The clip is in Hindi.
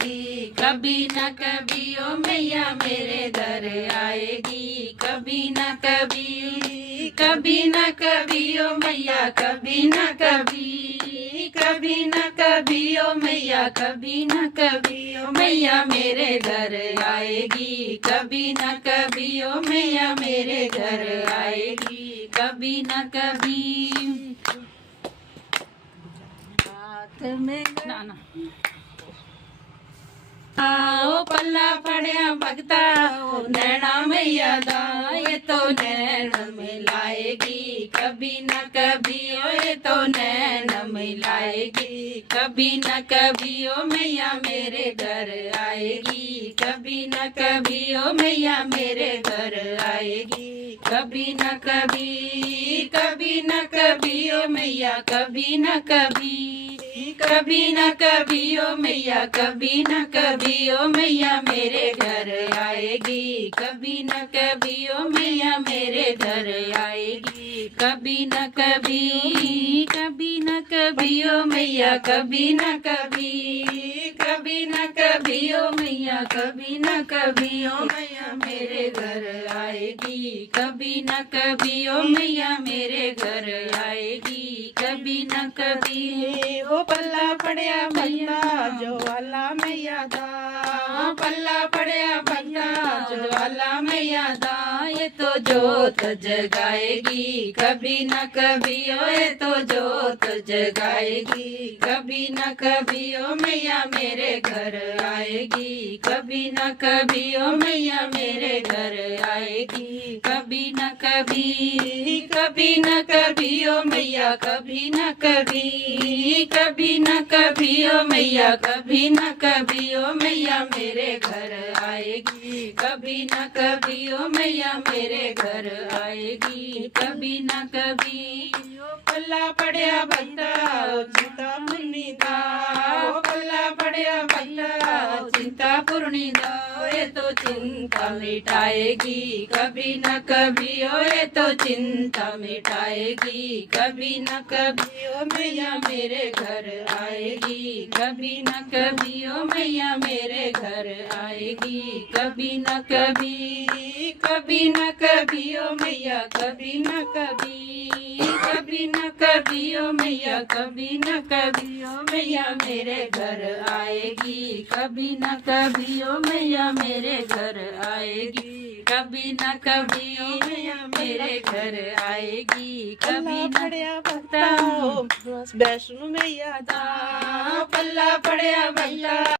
कभी न कभी ओ मैया मेरे घर आएगी, कभी न कभी, कभी न कभी ओ मैया, कभी न कभी, कभी न कभी ओ मैया, कभी न कभी ओ मैया मेरे घर आएगी, कभी न कभी ओ मैया मेरे घर आएगी, कभी न कभी। हाथ में ना ना ओ पल्ला पड़िया भगता ओ नैना मैया दा, ये तो नैन मिलाएगी, कभी न कभी ओ ये तो नैन मिलाएगी, कभी न कभी ओ मैया मेरे घर आएगी, कभी न कभी ओ मैया मेरे घर आएगी, कभी न कभी, कभी न कभी ओ मैया, कभी न कभी, कभी न कभी ओ मैया, कभी न कभी ओ मैया मेरे घर आएगी, कभी न कभी ओ मैया मेरे घर आएगी, कभी न कभी, कभी न कभी ओ मैया, कभी न कभी, कभी न कभी ओ मैया, कभी न कभी ओ मैया मेरे घर आएगी, कभी न कभी ओ मैया मेरे घर आएगी, कभी न कभी। ओ पल्ला पड़िया भगता जो वाला मैया दा, पल्ला पड़िया भगता जो वाला मैया दा, ये तो जोत जगाएगी, कभी न कभी ओ ये तो जोत जगाएगी, कभी न कभी ओ मैया मेरे घर आएगी, कभी न कभी ओ मैया मेरे घर आएगी, कभी न कभी, कभी न कभी ओ मैया, कभी न कभी, कभी न कभी ओ मैया, कभी न कभी ओ मैया मेरे घर आएगी, कभी न कभी ओ मैया मेरे घर आएगी, कभी न कभी। ओ पल्ला पड़िया भगता ओ चिंता मुन्नी दा, ओ पल्ला पड़िया भगता चिंता पूर्णी दा, ये तो चिंता मिटाएगी, कभी न कभी ओ ये तो चिंता मिटाएगी, कभी न कभी ओ मैया मेरे घर आएगी, कभी न कभी ओ मैया मेरे घर आएगी, कभी न कभी, कभी न कभी ओ मैया, कभी न कभी, कभी न कभी ओ मैया, कभी न कभी ओ मैया मेरे घर आएगी, कभी न कभी ओ मैया मेरे घर आएगी, कभी न कभी ओ मैया मेरे घर आएगी, कभी न पड़िया भगता ओ वैष्णो मैया दा, पल्ला पड़िया भैया।